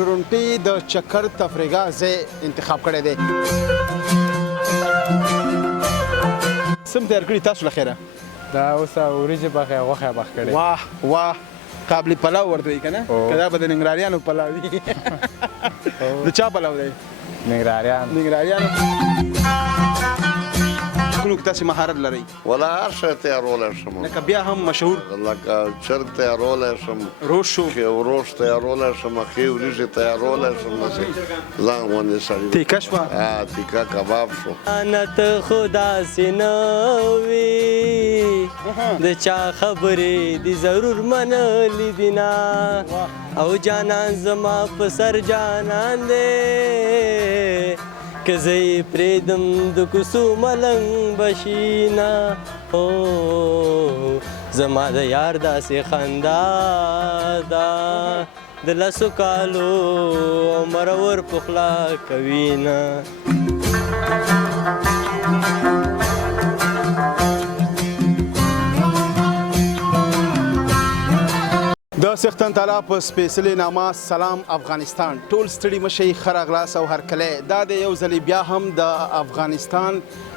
ټورنټو د چکر تفریحګاه ځای انتخاب کړی دی. سم تیار کړي تاسو له خیره؟ دا اوس وریجې پخې غوښه پخ کړې. واه واه قابل پلاو ورته وایي که نه؟ که دا به د ننګرهاریانو پلاو وي. د چا پلاو دی؟ ننګرهاریانو. کومو کې تاسې مهارت لرئ؟ ولا هر شی تیارولی شم. لکه بیا هم مشهور لکه چرګ تیارولی شم، روش شو، روش تیارولی شم، ښې وریجې تیارولی شم. داسې ځان غوندې سړي تیکه شوه؟ تیکه کباب شو. انت خدا سي نه وي د چا خبرې دي ضرور منلي دي نه او جانان زما په سر جانان دی که زه یې پرېږدم د کوڅو ملنګ به شي نه زما د یار داسې خندا ده د لسو کالو عمر ور پخلا کوي نه. د څښتن تعالی په سپېڅلې نامه سلام افغانستان. ټول ستړي مه شئ، ښه راغلاست او هرکلی. دا د یو ځلې بیا هم د افغانستان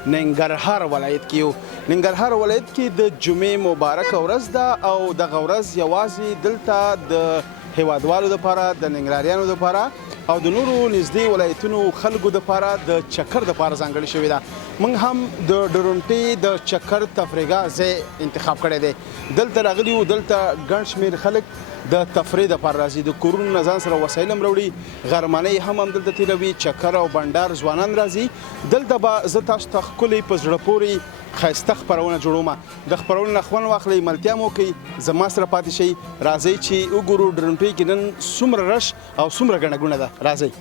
ننګرهار ولایت کې یو. ننګرهار ولایت کې د جمعې مبارکه ورځ ده او دغه ورځ یوازې دلته د هیوادوالو دپاره، د ننګرهاریانو دپاره او د نورو نږدې ولایتونو خلکو دپاره د چکر دپاره ځانګړې شوې ده. موږ هم د ټورنټو د چکر تفریحګاه ځای انتخاب کړی دی. دلته راغلي یو، دلته ګڼ شمېر خلک د تفریح دپاره راځي، د کورونو نه ځان سره وسایل هم راوړي، غرمنۍ هم همدلته تېروي، چکر او بنډار ځوانان راځي. دلته به زه تاسو ته ښکلې په زړه پورې ښایسته خپرونه جوړوم. د خپرونې نه خوند واخلئ، ملتیا مو وکړئ، زما سره پاتې شئ. راځئ چې وګورو ټورنټو کې نن څومره رش او څومره ګڼه ګوڼه ده. راځئ.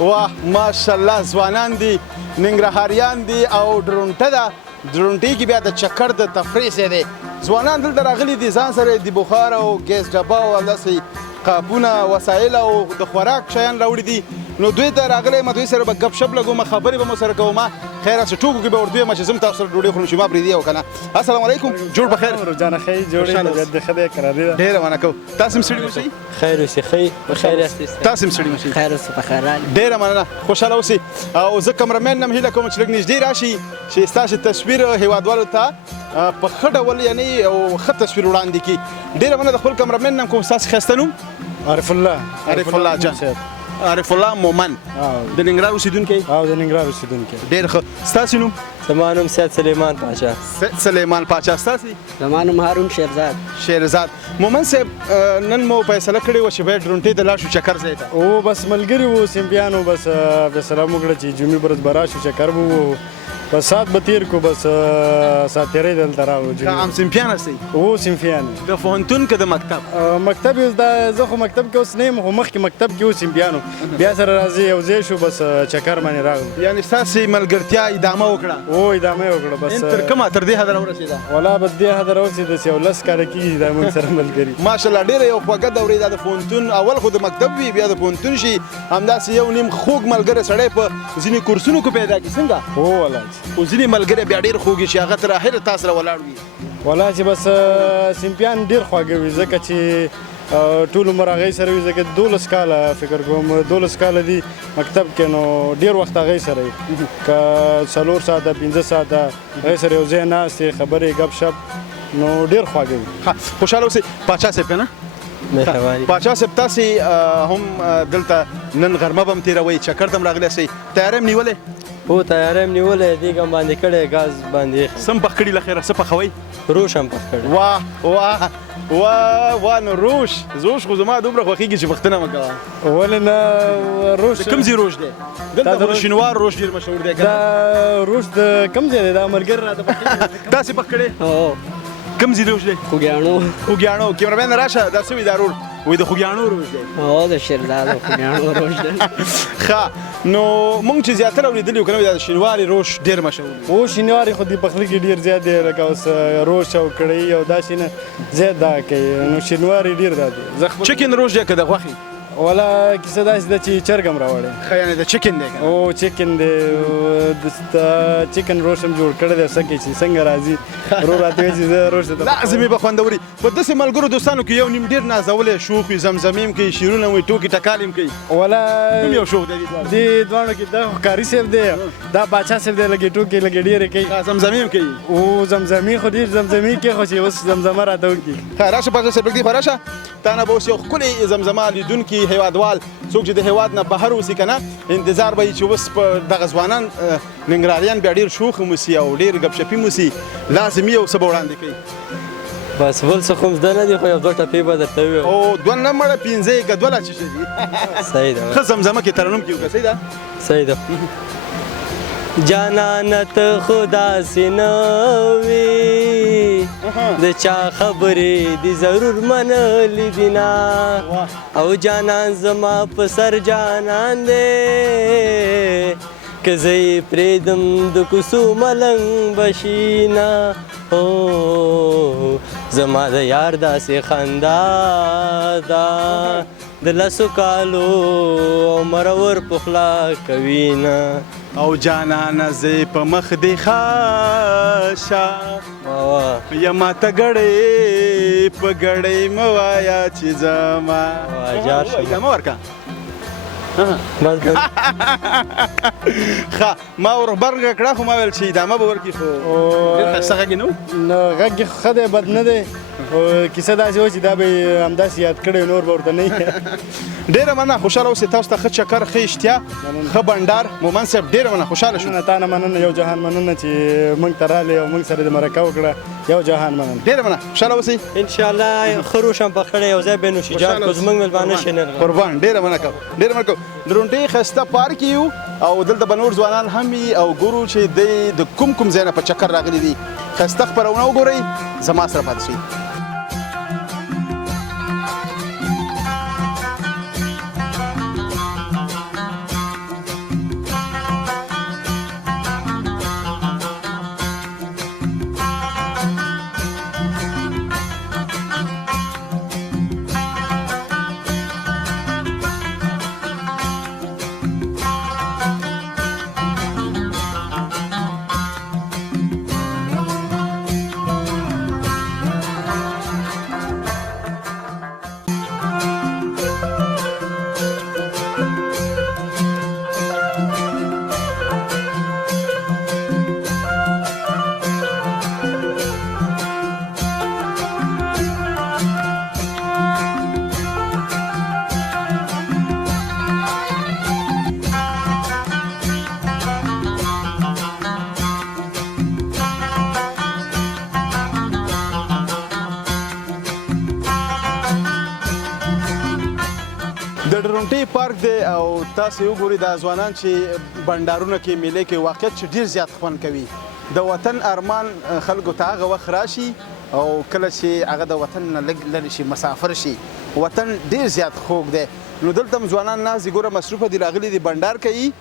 واه ماشاءالله ځوانان دي، ننګرهاریان دي او ټورنټو ده. ټورنټو کې بیا د چکر د تفریح ځای دی. ځوانان دلته راغلي دي، ځان سره د بخار او ګیس ډبه او همداسې قابونه، وسایل او د خوراک شیان راوړي دي. نو دوی ته راغلی یم، دوی سره به ګپ شپ لګوم، خبرې به مو سره کوم. خیر هسې ټوکو کې به ورته ویم چې زه هم تاسو سره ډوډۍ خورم چې ما پرېږدي او که نه. السلام علیکم، جوړ بخیر. روزانه ښه یې، جوړ یې، طبیعت دې ښه دی، قراري ده. ډېره مننه کوم. تاسو هم ستړي مه شئ. خیر اوسې، ښه بخیر یاستئ. تاسو هم ستړي مه شئ. خیر اوسه، په خیر راغلئ. ډېره مننه، خوشحاله اوسئ. او زه کمرمین نه هم هیله کوم چې لږ نږدې راشي چې ستاسو تصویر هیوادوالو ته په ښه ډول یعنې او ښه تصویر وړاندې کړي. ډېره مننه د خپل کمرمین نه هم کوم. ستاسو ښایسته نوم؟ عارف الله جان. عارف الله مومن د ننګرهار اوسیدونکی او د ننګرهار اوسیدونکی. ډېر ښه. ستاسو نوم؟ زما نوم سید سلیمان پاچا. سلیمان پاچا. ستاسو؟ زما نوم هارون شیرزاد. شیرزاد. مومن صاحب نن مو فیصله کړې وه چې باید ډرونټې ته لاړ شو چکر ځای ته. او بس ملګري وو سیمپیانو بس فیصله مو کړه چې جمعې ورځ به راشو چکر به ووهو. بس ساعت به تېر کړو بس ساعت تېری دلته راغلو. که عام صنفیان هستئ؟ او صنفیان. د پوهنتون که د مکتب؟ مکتب یې دا زه خو مکتب کې اوس نه یم خو مخکې مکتب کې و صنفیانو بیا سره راځي یو ځای شو بس چکر باندې راغلو. یعنې ستاسې ملګرتیا ادامه وکړه؟ او ادامه یې وکړه بس. تر کومه تر دې حده راورسېده؟ والله بس دې حده راورسېده چې یو 10 کاله کېږي دا موږ سره ملګري. ماشاءالله ډېره یو خوږه دورې دا د پوهنتون اول خو د مکتب وي بیا د پوهنتون شي همداسې یو نیم خوږ ملګری سړی په ځینې کورسونو کې پیدا کړي. څنګه؟ هو والله خو ځینې ملګري بیا ډېر خوږ چې هغه تر اخره تا سره ولاړ وي. والله چې بس سیمپیان ډېر خواږه وي ځکه چې ټول عمر هغې سره وي ځکه 12 کاله فکر کوم 12 کاله دي مکتب کې نو ډېر وخت هغې سره وي که 4 ساعته 5 ساعته هغې سره یو ځای ناستې خبرې ګپ شپ نو ډېر خواږه وي. خوشحاله اوسئ. پاچا صاحب که نه؟ مهرباني. پاچا صاحب تاسې هم دلته نن غرمه به هم تېروئ چکر ته هم راغلی یاستئ تیاری هم نیولې؟ هو تیاری هم نیولی دیګ هم باندې کړی ګاز باندې څه هم پخ کړي له خیره څه پخوئ؟ روش هم پخ کړی. واه واه واه واه نو روش زوش خو زما دومره خوښېږي چې پوښتنه مه کوه. ولې نه روش د کوم ځای روش دی؟ دلته خو د شینوار روش ډېر مشهور دی که نه؟ دا روش د کوم ځای دی دا ملګري راته پخېږي. تاسې پخ کړی؟ او کوم ځای روش دی؟ خوږیاڼو. خوږیاڼو. کیمرامین راشه دا څه وي دا رول؟ وایي د خوږیاڼو روش دی. او د شیرزاد او خوږیاڼو روش دی. ښه نو موږ چې زیاتره اورېدلي وو که نه دا د شینواري روش ډېر مشهور دی. او شینواري خو د پخلي کې ډېر زیات دی لکه اوس روش او کړهي او دا شي نه زیات دا کوي نو شینواري ډېر دا دی. چکن روش دی که د غوښې؟ والا کیسه داسې ده چې چرګ هم راوړی. ښه یعنې د چکن دی که نه؟ او چکن دی د چکن روش هم جوړ کړی دی سکې چې څنګه راځي ورور راته وایي چې زه روش ته لازمي به خوندوري. په داسې ملګرو دوستانو کې یو نیم ډېر نازولی شوخ وي زمزمې هم کوي شعرونه هم وایي ټوکې ټکالې هم کوي. والا کوم یو شوخ دی دې دواړو کې دا خو کاري صاحب دی دا باچا صاحب دی لږې ټوکې لږې ډېرې کوي. زمزمې هم کوي؟ او زمزمې خو ډېر زمزمې کوي خو چې اوس زمزمه راته وکړي. ښه راشه پاچا صاحب پرېږدي خو راشه تا نه به اوس یو ښکلې زمزمه لیدونکي هېوادوال څوک چې د هېواد نه بهر اوسي که نه انتظار به وي چې اوس په دغه ځوانان ننګرهاریان بیا ډېر شوخ هم اوسي او ډېر ګپ شپي هم اوسي لازمي یو څه به وړاندې کوي. بس بل څه خو هم زده نه دي خو یو دوه ټپې به درته ووایم. او دوه نه مړه پنځه یې که دوه لا څه شي دي. صحیح ده. ښه زمزمه کې ترنم کې وکړه صحیح ده؟ صحیح ده. جانانت خدا سینوي د چا خبرې دی ضرور منلی دینا او جانان زما په سر جانان دی که زه یې پرېږدم د کوڅو ملنګ بشینا او زما د یار داسې خندا ده د لسو کالو عمرور پخلا کوي نه او جانانه زه په مخ دې خاشه یما ته ګړۍ په ګړۍ مه وایه چې زما ادامه ورکړه. بس ښه ما ورغبرګه کړه خو ما ویل چې ادامه به ورکړي خو ډېر ښایسته غږ یې نه و؟ غږ یې ښه دی بد نه دی کیسه داسې وه چې دا به یې همداسې یاد کړی نور به ورته نه ډېره مننه خوشحاله اوسئ تاسو ته ښه چکر ښه اشتیا ښه بنډار مومن صاحب ډېره مننه خوشحاله شوم. تا نه مننه یو جهان مننه چې موږ ته راغلې او موږ سره دې مرکه وکړه یو جهان مننه. ډېره مننه خوشحاله اوسئ. انشاءالله ښه روش هم پخ کړی یو ځای بینوشي جان کو زموږ مېلمانه شي نن قربان ډېره مننه کوم ډېره مننه کوم. ډرونټې ښایسته پارک یو او دلته به نور ځوانان هم وي او ګورو چې دی د کوم کوم ځای نه په چکر راغلي دي. ښایسته خپرونه وګورئ زما سره پاتې شئ. پارک دی او تاسو وګورئ دا ځوانان چې بنډارونه کې میلې کې واقعیت چې ډېر زیات خوند کوي د وطن ارمان خلکو ته هغه وخت راشي او کله چې هغه د وطن نه لږ لرې شي مسافر شي وطن ډېر زیات خوږ دی نو دلته هم ځوانان ناست دي ګوره مصروفه دي راغلي دي بنډار کوي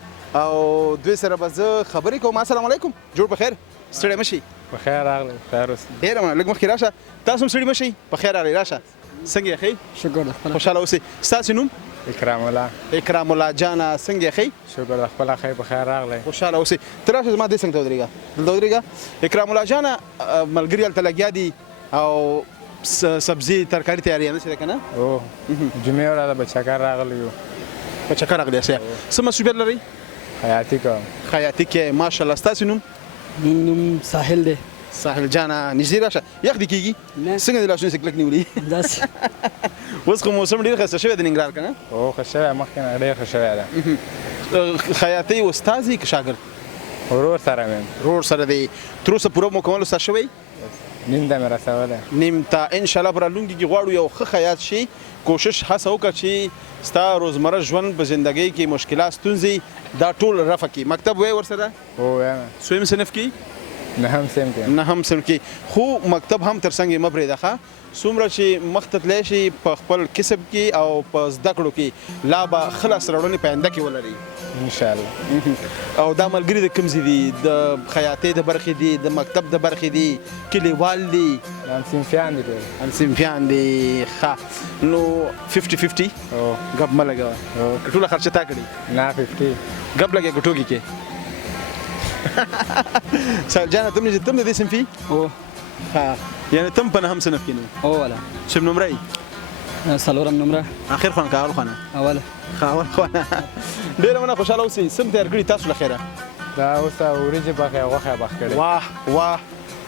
او دوی سره به زه خبرې کوم السلام علیکم جوړ په خیر ستړی مه شئ بخیر راغلی خیر اوسې ډېره مننه لږ مخکې راشه تاسو هم ستړي مه شئ په خیر راغلی راشه څنګه یې ښې شکر د خپل خوشحاله اوسئ ستاسو نوم اکرام الله اکرام الله جانه څنګه یې ښې شکر د خپل خیر په خیر راغلی خوشحاله اوسئ ته راشه زما دې څنګ ته ودرېږه دلته ودرېږه اکرام الله جانه ملګري هلته لګیا دي او سبزي ترکاري تیاری نه شي ده که نه او جمعې ورځ به چکر راغلی یو په چکر راغلی یاست څه مصروفیت لرئ خیاطي کوم خیاطي کې ماشاءالله ستاسو نوم نوم ساحل دی ساحل جانه نږدې راشه یخ دې کېږي څنګه دې لاسونه سې کلک نیولي داسې اوس خو موسم ډېر ښایسته شوی د ننګرهار که نه او ښه شوی مخکې نه ډېر ښه شوی ده خیاطۍ استاد یې که شاګرد ورور سره مې ورور سره دی تر اوسه پوره مکمل استاد شوی نیم ته مې رسولی نیم ته انشاءالله به راتلونکي کې غواړو یو ښه خیاط شي کوشش هڅه وکړه چې ستا روزمره ژوند په زندګۍ کې مشکلات ستونزې دا ټول رفع کړي مکتب وی ورسره او وایم سویم صنف کې نهم صنف کې نهم صنف کې خو مکتب هم تر څنګ مه پرېږده ښه څومره چې مخ ته تللی شي په خپل کسب کې او په زده کړو کې لا به ښه لاسته راوړنې په آینده کې ولري انشاءالله او دا ملګري د کوم ځای دي د خیاطۍ د برخې دي د مکتب د برخې دي کلیوال دي هم صنفیان دي ټول همصنفیان دي ښه نو 50-50 او ګپ مه لګوه که ټوله خرچه تا کړي نه 50 ګپ لګې که ټوکې کې سهل جانه تم د دې صنفي او ها یعنې تم په نهم صنف کې نو او ولا سم نمرې څلورم نمره اخر خوان که اول خوانه اوله اول خوانه ډېره مننه خوشحاله اوسئ سم تیار کړي تاسو له خیره دا اوس وریجې پخې غوښه پخ کړې واه واه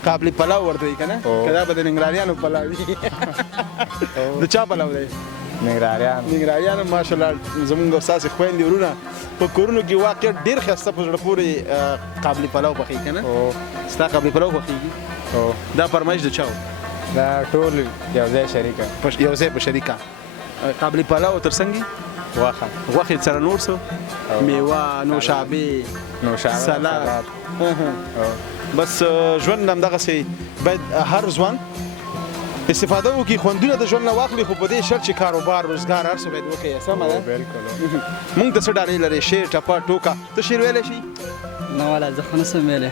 قابلی پلاو ورته وي که نه که دا به د ننګرهاریانو پلاو وي د چا پلاو دی ننګرهاریان ماشاءالله زمونږ ستاسې خویندې وروڼه په کورونو کې واقع ډېر ښایسته په زړه پورې قابلي پلاو پخوي که نه ستا قابلي پلاو پخېږي دا فرمایش د چا و دا ټول یو ځای شریکه یو ځای په شریکه قابلي پلاو تر څنګ غوښې سره نور څه میوه نوشابې سلاد بس ژوند همدغسې باید هر ځوان استفاده وکړي خوندونه د ژوند نه واخلي خو په دې شرط چې کاروبار روزګار هر څه باید وکړي سمه ده مونږ ته څه ډارې لرې شعر ټپه ټوکه ته شعر ویلی شي نه والا زه خو نسم ویلی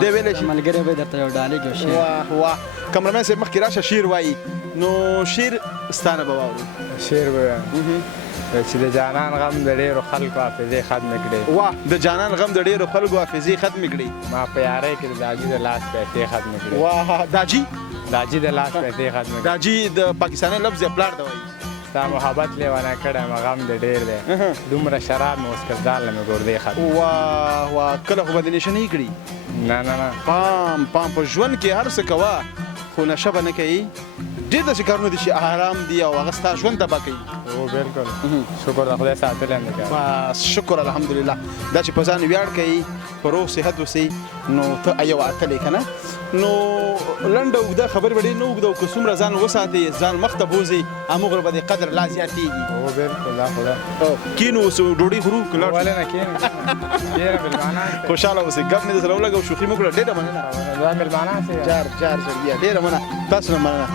دی ویلی شي ملګری به درته یو ډالۍ کې شي واه واه کمرمین صاحب مخکې راشه شعر وایي نو شعر ستا نه به واورو شعر به وایم چې د جانان غم د ډېرو خلکو حافظې ختمې کړې واه د جانان غم د ډېرو خلکو حافظې ختمې کړې ما په یارۍ کې د داجي د لاس پیسې ختمې کړې واه داجي د لاس پیسې ختمې کړې داجي د پاکستاني لفظ یې پلار ته وایي ستا محبت لیونه کړی م غم د ډېر دی دومره شراب مې اوس کسدال نه مې ګردې ختم واه واه کله خو به د نشه نه کړي نه پام په ژوند کې هر څه کوه خو نشه به نه کوي ډېر داسې کارونه دي چې حرام دي او هغه ستا ژوند تباه کوي او بالکل شکر د خدای ساتلی هم دی بس شکر الحمدلله دا چې په ځان ویاړ کوي په روغ صحت اوسئ نو ته یو اتلې که نه نو لنډه اوږده خبرې به ډېر نه اوږده او که څومره ځان وساتې ځان مخ ته بوځې هموغه به د قدر لا زیاتېږي او بالکل دا خو ده کینو اوس ډوډۍ خورو که لاړ ولې نه کښېنه ډېره مېلمانان خوشحاله اوسئ ګپ مې درسره ولګو شوخي مې وکړه ډېره مننه دا مېلمانان چې جار بیا ډېره مننه تاسو نه مننه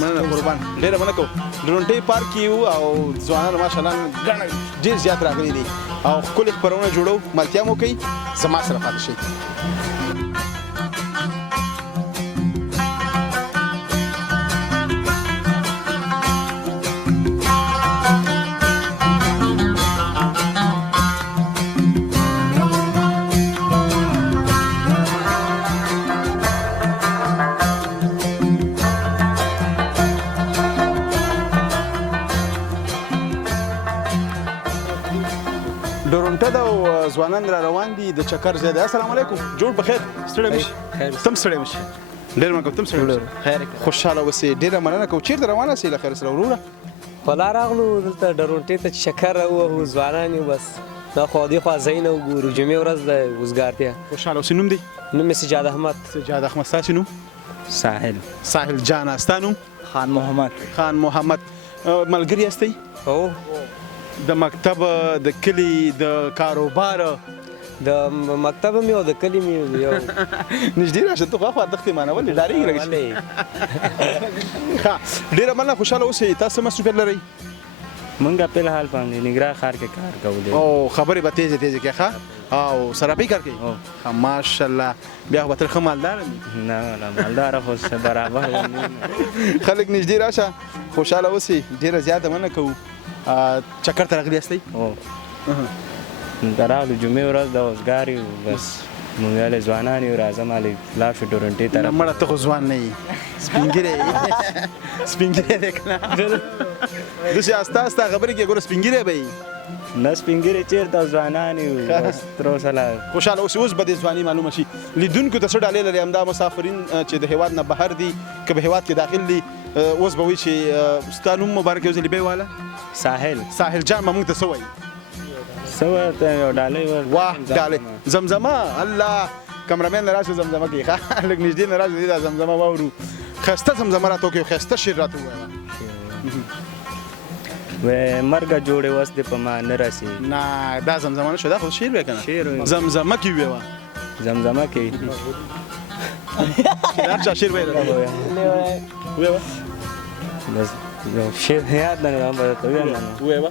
مننه قربان ډېره مننه کوم ډرونټۍ پارک کې یو او ځوانان ماشاءالله ګڼه ډېر زیات راغلي دي او ښکلې خپرونه جوړو ملتیا مو کوي زما سره پاتې شئ ډورونټه ده او ځوانان را روان دي د چکر ځای دی السلام علیکم جوړ په خیر ستړی مه شي تم ستړی مه شي ډېر مننه کوم تم ستړی مه شي خوشحاله اوسئ ډېره مننه کوم چېرته روانه سئ له خیر سره وروره په لار راغلو دلته ډرونټې ته چکر ووهو ځوانان یو بس دا خوا دې خوا ځایونه وګورو جمعې ورځ د وزګارتیا خوشحاله اوسئ نوم دی نوم مې سجاد احمد ستاسې نوم ساحل جانه ستا نوم خان محمد ملګري یاستئ او د مکتب د کلي د کاروبار د مکتب مې او د کلي مې یو نږدې راشه ته خوا دښتې مانولې ډارېږي لږ ولې ښه ډېره مننه خوشحاله اوسئ تاسو څه مصروفیت لرئ مونږه په الحال باندې نګرا ښار کې کار کوو او خبرې به تیزې تیزې کوي ښه او صرافي کار کوي او ښه ماشاءالله بیا خو به تل ښه مالدار نه نه مالدار خو برابر خلک نږدې راشه خوشحاله اوسئ ډېره زیاته مننه کوو چکر ته راغلي یاستئ او درالو جمعې ورځ د اوسګار یو بس مونږ له ځوانان یو راځم علي لاړ شو ټورنټي نه طرف مړه ته خو ځوان نه یې سپینګیری سپینګیری دی که نه داسې استه استه خبرې کوي ګوره سپینګیری به یې نه سپینګیرې چېرته ځوانان یو بس تر اوسه لا خوشحاله اوسئ اوس به دې ځواني معلومه شي لیدونکو ته څه ډالۍ لري همدا مسافرین چې د هیواد نه بهر دي که په هیواد کې داخل دي اوس به وایي چې ستا نوم مبارک یو ځلې بیا واله ساحل جان به موږ ته څه وایي څه ورته یو ډالۍ واه ډالۍ زمزمه الله کمرمین نه راشه زمزمه کوي ښه لږ نږدې نه راشه دا زمزمه واورو ښایسته زمزمه راته وکړي ښایسته شعر راته ووایه مرګه جوړې وس دې په ما نه رسي نه دا زمزمه نه شو دا خو شعر وی که نه شعر وی. زمزمه کې ویوه زمزمه کې هر چا شعر ویل ویوه بس یو شعر یاد نه راځي به ته ویم نه ویوه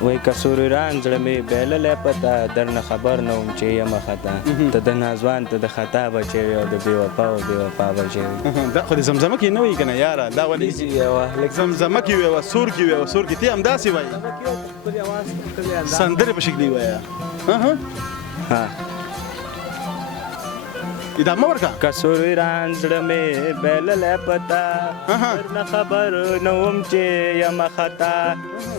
وای کسوران زړه مې بیللی پته درنه خبر نه وم چې یمه خطا ته د نازوان ته د خطا بچی وي او د بې وفا او بې وفا بچی وي دا خو د زمزمه کې نه وایي که نه یاره دا ولې زمزمه کې ویوه سور کې ویوه سور کې ته همداسې وایي سندرې په شکل یې وایه ها ادامه ورکړه کسوران زړه مې بیللی پته درنه خبر نه وم چې یمه خطا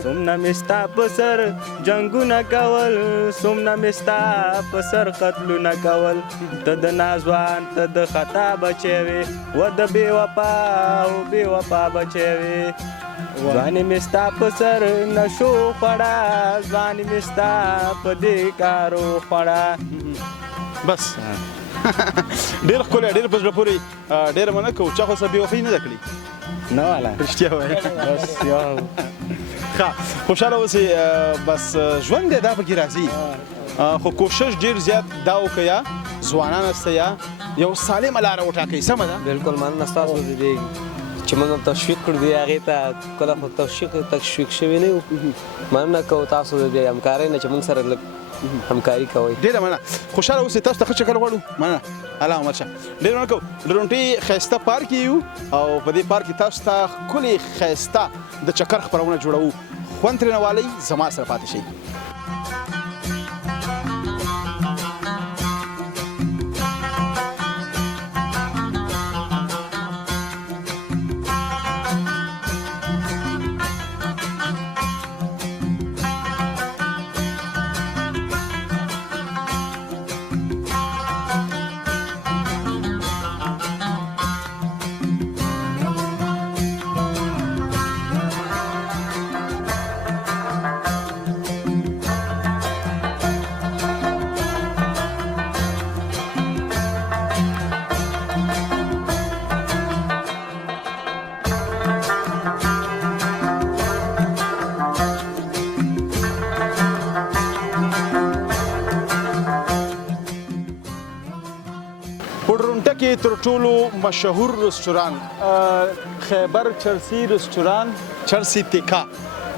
څومره مې ستا په سر جنګونه کول څومره مې ستا په سر قتلونه کول ته د نازوان ته د خطا بچی وې و د بې وفا او بې وفا بچی وې ځواني مې ستا په سر نشو خوړه ځواني مې ستا په دې کارو خوړه بس ډېر ښکلی ډېر په زړه پورې ډېره مننه کوو چا خو څه بېوفۍ نه ده کړې نه والا رښتیا وایه بس یو ښه خوشحاله اوسئ بس ژوند دی دا پکې راځي خو کوشش ډېر زیات دا وکړه یا ځوانان هسته یا یو سالمه لاره وټاکئ سمه ده بالکل مننه ستاسو د دې چې موږ هم تشویق کړو دې هغې ته کله خو تشویق شوي نه یو مننه کوو تاسو د دې همکارۍ نه چې موږ سره لږ همکاري کوئ ډېره مننه خوشحاله اوسئ تاسو ته ښه چکر غواړو مننه الله عمر شه ډېر مننه کوو ډرونټۍ ښایسته پارک کې یو او په دې پارک کې تاسو ته ښکلې ښایسته د چکر خپرونه جوړوو خوند ترېنه والئ زما سره پاتې شئ کې تر ټولو مشهور رستوران خیبر چرسی رستوران چرسی تیکا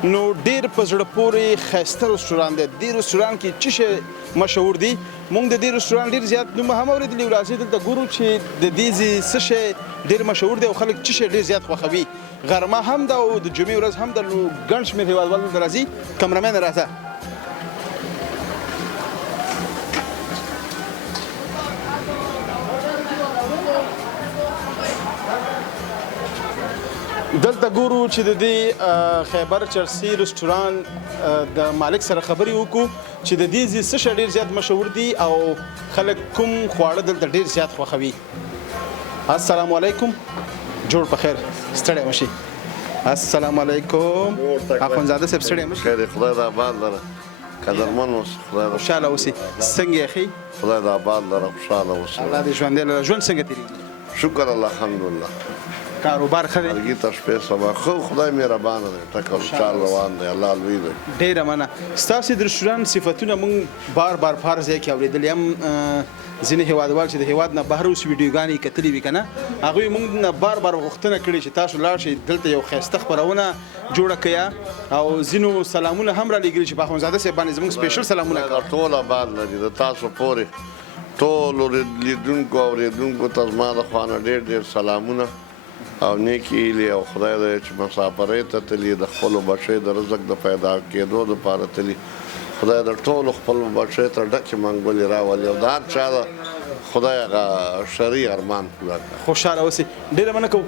نو ډیر په زړه پورې ښایسته رستوران دی دې رستوران کې څه شی مشهور دي موږ د دې رستوران ډیر زیات نوم هم اورېدلی راځي دلته ګورو چې د دې ځای څه شی ډیر مشهور دی او خلک څه شی ډیر زیات خوښوي غرمه هم ده او د جمعې ورځ هم ده نو ګڼ شمېر هېوادوال دلته راځي کمرمین راځه دلته ګورو چې د دې خیبر چرسی رستوران د مالک سره خبرې وکړو چې د دې ځای څه شی ډېر زیات مشهور دي او خلک کوم خواړه دلته ډېر زیات خوښوي السلام علیکم جوړ په خیر ستړی مشي السلام علیکم اخوندزاده صاحب ستړی مشي خیر خدای دې آباد لره قدرمن اوسه خدای دې خوشحاله اوسې څنګه یې ښې خدای دې آباد لره خوشحاله اوسه الله دې ژوندی لره ژوند څنګه تېرېږي شکر الله الحمدلله کاروبار ښه دی مرګي ته شپې سبا خو خدای مهربانه دی ټکه چال روان دی الله لوی دی ډېره مننه ستاسې د رسټورانټ صفتونه موږ بار بار په هر ځای کې اورېدلي هم ځینې هیوادوال چې د هیواد نه بهر اوس ویډیوګانې کتلې وي که نه هغوی موږ نه بار بار غوښتنه کړې چې تاسو لاړ شئ دلته یو ښایسته خپرونه جوړه کړئ او ځینو سلامونه هم رالېږلي چې په اخندزاده صاحب باندې زموږ سپیشل سلامونه دا ټول آباد لري د تاسو پورې ټولو لیدونکو او اورېدونکو ته زما د خوا نه ډېر سلامونه او نیکې هیلې او خدای دی چې مسافرۍ ته تلي د خپلو بچیو د رزق د پیدا کېدو دپاره تلي خدای د ټولو خپلو بچیو ته ډکې منګولې راولي او د هر چا د خدای هغه شرعي ارمان پوره کړه خوشحاله اوسئ ډېره مننه کوم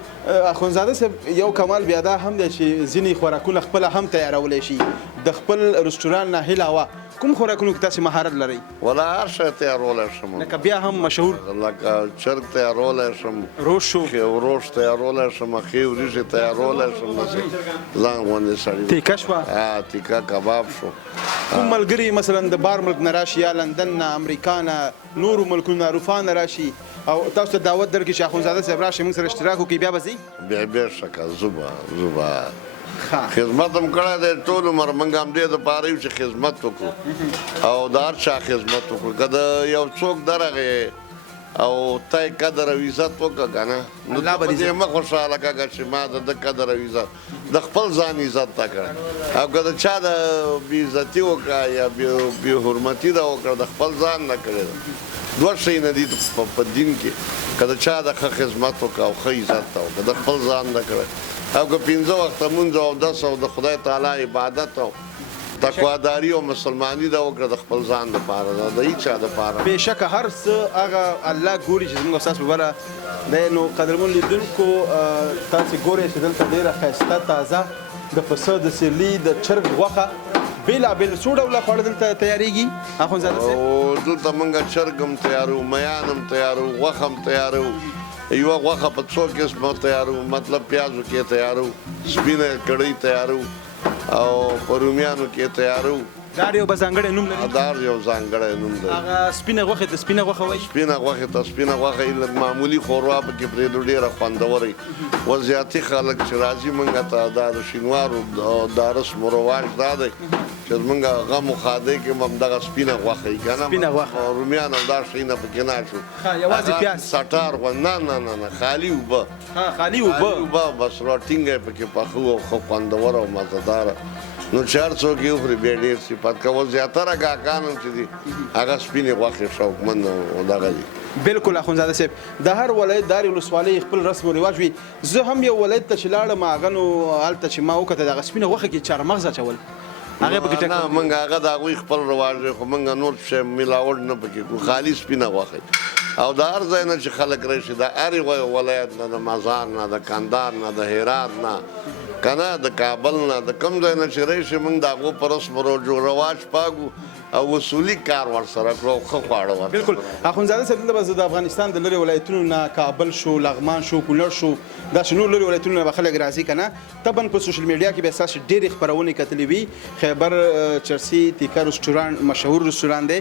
اخندزاده صاحب یو کمال بیا دا هم دی چې ځینې خوراکونه خپله هم تیارولی شي د خپل رسټورانټ نه علاوه کوم خوراکونو کې تاسې مهارت لرئ ولا هر شی تیارولی شم لکه بیا هم مشهور لکه چرګ تیارولی شم روش شو روش تیارولی شم ښې وریژې تیارولی شم داسې ځان غوندې سړي تیکه شوه تیکه کباب شو کوم ملګري مثلا د بار ملک نه راشي یا لندن نه امریکا نه نورو ملکونو نه اروپا نه راشي او تاسو ته دعوت درکړي چې اخندزاده صاحب راشي موږ سره اشتراک وکړي بیا به ځئ بیا شکه زوبه خدمت هم کړی دی ټول عمر موږ همدې دپاره یو چې خدمت وکړو او د هر چا خدمت وکړو که د یو څوک درغې او تی قدر او عزت وکړه که نه نو ته په دې مه خوشحاله کړه چې ما د ده قدر او عزت د خپل ځان عزت ته کړه او که د چا د بېعزتي وکړه یا بېحرمتي ده وکړه د خپل ځان نه کړې ده دوه شی نه دي په دین کې که د چا د ښه خدمت وکړه او ښه عزت ته وکړه د خپل ځان نه کړه او که 5 وخته مونځ او 10 او د خدای تعالی عبادت او تقواداري او مسلماني دا وکړه د خپل ځان دپاره ده د هېچا دپاره بېشکه هر څه هغه الله ګوري چې زموږ ستاسو په بره دی نو قدرمن لیدونکو تاسې ګورئ چې دلته ډېره ښایسته تازه د پسه د سیرلي د چرګ غوښه بېلابېل څو ډوله خواړه دلته تیارېږي اخندزاده صاحب او دلته موږ چرګ هم تیارو میان هم تیارو غوښه هم تیارو یوه غوښه په څو قسمه تیارو مطلب پیازو کې تیارو سپینه کړۍ تیارو او په رومیانو کې تیارو دا یو به ځانګړی نوم لري دا یو ځانګړی نوم دی هغه سپینه غوښې ته سپینه غوښه وایي سپینه غوښې ته سپینه غوښه یې لږ معمولي ښوروا پکې پرېږدو ډېره خوندوره وي وضعیتي خلک چې راځي موږ ته دا د شینوارو دا رسم و رواج دا دی چې زموږ غم و ښادۍ کې هم همدغه سپینه غوښه وي که نه رومیان او دا شی نه پکې نه شو یوازې پیاز سټار غوند نه خالي اوبه خالي اوبه بس راټینګه یې پکې پخه او ښه خوندوره او مزهداره نو چې هر څوک یې وخوري بیا ډېر صفت کوه زیاتره ګاهکان هم چې دي هغه سپینې غوښې شوقمند او دغه دي بالکل اخندزاده صاحب د هر ولایت د هرې ولسوالۍ خپل رسم و رواج وي زه هم یو ولایت ته چې لاړم هغه نو هلته چې ما وکتل دغه سپینه غوښه کې چارمغز اچول هغه پکې نه موږ هغه د هغوی خپل رواج دی خو موږ نور شی ملاوټ نه پکې کړو خالي سپینه غوښه او د هر ځای نه چې خلک راشي د هرې ولایت نه د مزار نه د کندهار نه د هرات نه که نه د کابل نه د کوم ځای نه چې راشي موږ د هغو په رسم و رواج پاږو او وصولي کار ورسره کړو او ښه خواړه ورسره بالکل اخندزاده صاحب دلته به د افغانستان د لرې ولایتونو نه کابل شو لغمان شو کونړ شو داسې نور لرې ولایتونو نه به خلک راځي که نه طبعا په سوشل میډیا کې به ستاسې ډېرې خپرونې کتلې وي خیبر چرسي تیکه رسټورانټ مشهور رسټورانټ دی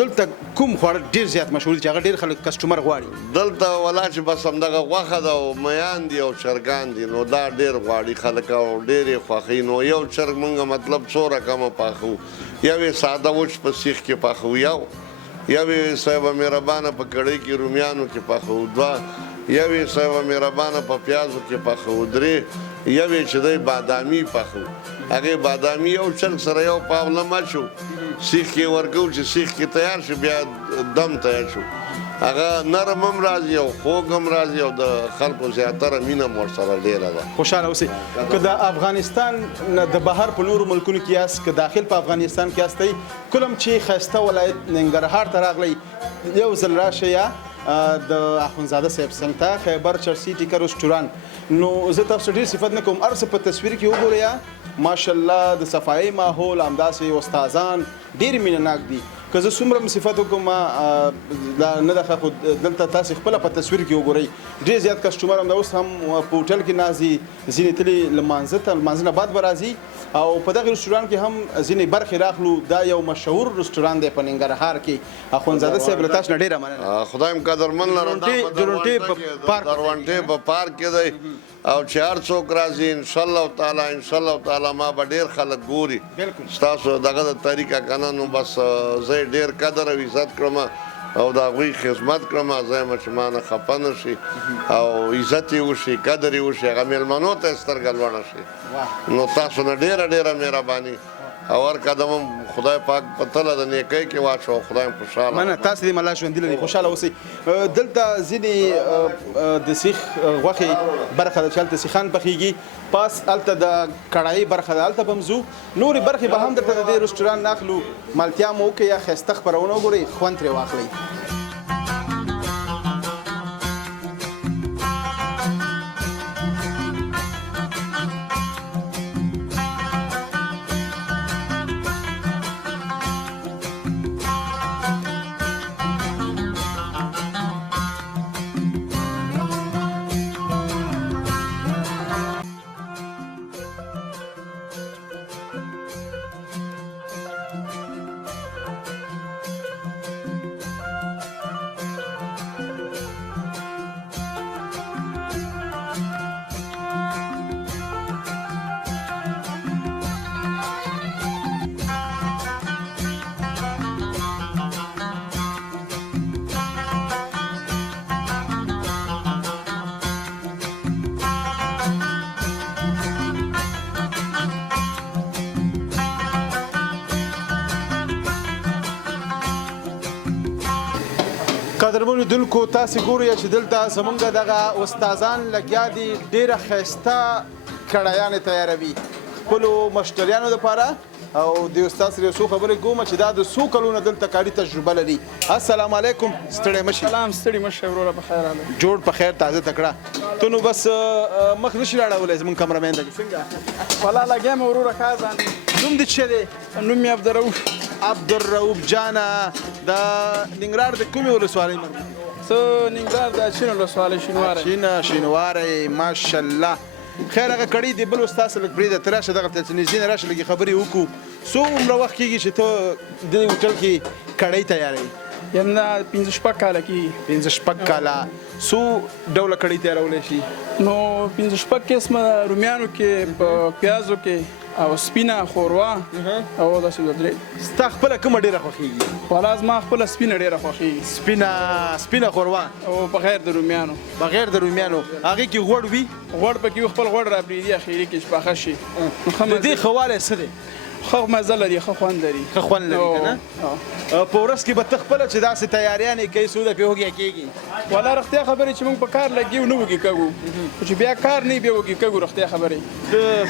دلته کوم خواړه ډېر زیات مشهور دي چې هغه ډېر خلک کسټمر غواړي دلته ولا چې بس همدغه غوښه ده او میان دي او چرګان دي نو دا ډېر غواړي خلک او ډېر یې خوښوي نو یو چرګ موږ مطلب څو رقمه پاخو یو یې ساده وچ په سیخ کې پاخو یو یې صاحبه مهربانه په کړۍ کې رومیانو کې پاخو دوه یو یې صاحبه مهربانه په پیازو کې پاخو درې یو یې چې دی بادامي پاخو هغې بادامي یو چرګ سره یو پاوله مچو سیخ کې ورکو چې سیخ کې تیار شو بیا دم تیار شو هغه نرم هم راځي او خوږ هم راځي او د خلکو زیاتره مینه هم ورسره ډېره ده خوشحاله اوسئ که د افغانستان نه د بهر په نورو ملکونو کې یاست که داخل په افغانستان کې یاستئ کله هم چې ښایسته ولایت ننګرهار ته راغلی یو ځل راشئ یا د اخندزاده صاحب څنګ ته خیبر چرسي ټیکه رسټورانټ نو زه تاسو ډېر صفت نه کوم هر څه په تصویر کې وګورئ ماشاءالله د صفایي ماحول همداسې استادان ډېر مینه ناک دي که زه څومره صفت وکړم دا نه ده ښه، خو دلته تاسې خپله په تصویر کې وګورئ ډېر زیات کسټمر هم دا اوس هم په هوټل کې ناست دي، ځینې تللي لمانځه ته، لمانځه نه بعد به راځي. او په دغه رستورانت کې هم ځینې برخې راخلو. دا یو مشهور رستورانت دی په ننګرهار کې. اخوندزاده صاحب له تاسو نه ډېره مننه. خدای مو قدرمن لره. درونټې په پارک کې دی او چې هر څوک راځي انشاءالله تعالی ما به ډېر خلک ګوري. ستاسو دغه د طریقه که نه نو بس زه یې ډېر قدر او عزت کړم او د هغوی خدمت کړم. زه یم چې ما نه خفه نه شي او عزت یې وشي، قدر یې وشي، هغه مېلمنو ته یې سترګه لوړه شي. نو تاسو نه ډېره مهرباني او هر قدم هم خدای پاک په تله د نیکۍ کې واچو. خدای هم خوشحاله. مننه. تاسې دې ملا ژوندي لري، خوشحاله اوسئ. دلته ځینې د سیخ غوښې برخه ده چې هلته سیخان پخېږي، پاس هلته د کړایي برخه ده، هلته به هم ځو. نورې برخې به هم درته د دې رستورانت نه اخلو. مالتیا مو وکړئ یا ښایسته خپرونه وګورئ، خوند ترې واخلئ. قدرمنو لیدونکو، تاسې ګورئ چې دلته زمونږ دغه استادان لګیا دي، ډېره ښایسته کړایانې تیاروي خپلو مشتریانو دپاره. او د استاد سره یو څو خبرې کوم چې دا د څو کلونو دلته کاري تجربه لري. السلام علیکم. ستړی مه شئ. سلام. ستړي مه شئ وروره، په خیر راغلی. جوړ په خیر، تازه تکړه. ته نو بس مخ نه شي راړولی زموږ کمرمین ته څنګه؟ والله لګیا مې وروره ښه ځان. نوم دې څه دی؟ نوم مې عبدالرؤف. عبدالرؤف جانه، د ننګرهار د کومې ولسوالۍ مرګ؟ زه ننګرهار د اچین ولسوالۍ شینواری. شینواری، ماشاءالله. خیر هغه کړی دی بل استاد سره پرېږده، ته راشه دغه ته نږدې نه راشه، لږې خبرې وکړو. څومره وخت کېږي چې ته دې هوټل کې کړی تیاروې؟ یعنې دا 5-6 کاله کېږي. 5-6 کاله. څو ډوله کړی تیارولی شي؟ نو 5-6 قسمه رومیانو کې، په پیازو کې او سپینه ښوروا او داسې 2-3. ستا خپله کومه ډېره خوښېږي؟ والله زما خپله سپینه ډېره خوښېږي. سپینه ښوروا او بغیر د رومیانو. بغیر د رومیانو. هغې کې غوړ وي؟ غوړ پکې وي، خپل غوړ رابرېږي اخري کې چې پاخه شي. د دې ښه والی څه دی؟ ښه مزه لري، ښه خوند لري. ښه خوند لري که نه؟ په ورځ کې به ته خپله چې داسې تیاریانې کوي څو دفعې وږی کېږي؟ والله رښتیا خبرې چې موږ په کار لګیو نه وږي کېږو، خو چې بیا کار نه وي بیا وږي کېږو. رښتیا خبرې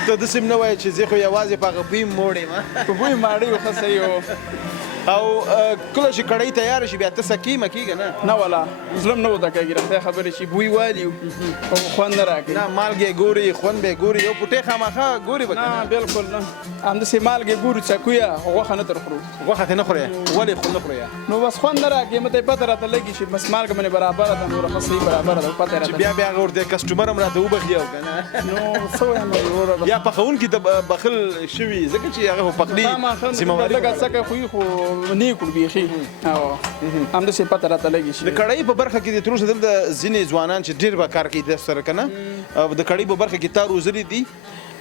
ته داسې هم نه وایې چې زه خو یوازې په هغه بوی موړ یم. په بوی ماړی و، ښه صحیح و. او کله چې کړۍ تیاره شي بیا ته سکې مکې که نه؟ نه والله زړه م نه وده کېږي. رښتیا خبرې چې بوی والي او خوند نه راکوي. نه مالګې ګوري، خوند به یې ګوري، یو پوټې خامخا ګوري به که نه؟ بلکل نه. همداسې مالګې ګورو، څکویه، خو غوښه نه تر خورو. غوښه ترې نه خورې؟ ولې خو نه خورې؟ نو بس خوند نه راکوي. مته پته راته لګي چې بس مالګه مې برابره ده، نوره ښه صحیح برابره ده، پته راته. چې بیا هغه ورته کسټمر هم راته وبخي او که نه؟ نو څه وایم وروره، یا پخوونکي ته بخل شوي ځکه چې هغه خو پخلي ذمهواري لږه څکه خو خو نه یې کړو بیخي. او همداسې پته راته لګي چې د کړۍ په برخه کې د تر اوسه دلته ځینې ځوانان چې ډېر به کار کوي داسې سره که نه، د کړۍ په برخه کې تا روزلي دي؟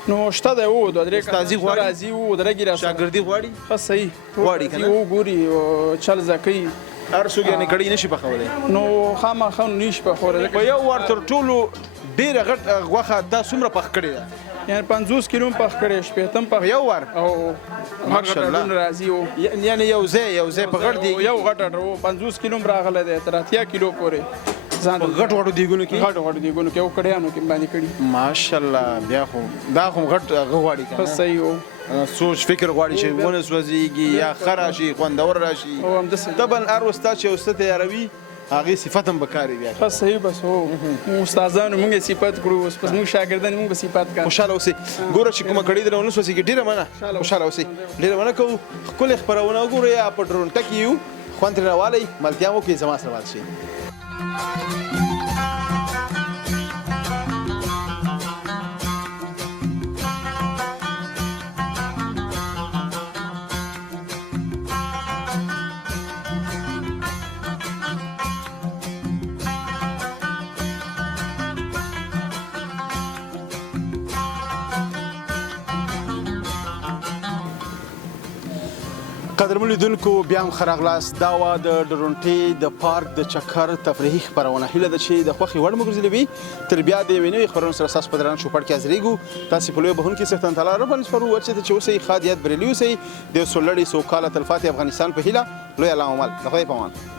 نو شته دی، و 2-3 استازي غواړي؟ راځي و درګي را شاګردي غواړي؟ ښه صحیح غواړي که نه؟ و ګوري او چل زکوي. هر څوک یعنې کړۍ نشي پخولی؟ نو خامخا نه شي پخولی. په یو وار تر ټولو ډېره غټ غوښه تا څومره پخ کړې ده؟ یعنې 50 کیلو پخ کړی، 60 پخ یو وار؟ او ماشاءالله راځي و. یعنې یو ځای په غټ دی؟ یو غټ و 50 کیلو راغلی دی تر 80 کیلو پورې. ځان په غټ غټو دیګونو کې؟ غټو دیګونو کې او کړیانو کې باندې کړي. ماشاءالله. بیا خو دا خو غټ هغه غواړي که ښه نه؟ صحیح و. سوچ فکر غواړي چې ونه سوځېږي یا ښه راشي، خوندور راشي. او همداسې طبعا هر استاد چې یو څه تیاروي هغې صفت هم پکار بیا بس صحیح بس هو استادانو موږ یې صفت کړو اوس بس موږ شاګردان موږ به صفت کړو خوشاله اوسئ ګوره چې کومه کړۍ درونه سوځېږي ډېره مننه خوشاله اوسئ ډېره مننه کوو ښکلې خپرونه وګورئ یا په ډرونټه کې یو خوند ترې راوالی ملتیا مو کوي زما سره پاتې شئ قدرمن لیدونکو بیا هم ښه راغلاست دا وه د ډرونټې د پارک د چکر تفریحي خپرونه هیله ده چې د خوښې وړ مو ګرځېدلې وي تر بیا د یوې نوې خپرونې سره ستاسو په درانه چوپړ کې حاضرېږو تاسې په لویه بهونکي څښتن تعالی رب العالمین ورچېته چې اوسئ ښاد یاد بریالي اوسئ د یو سوړلړې سوکاله تلفاتې افغانستان په هیله لوی الله عمل د خدای په امان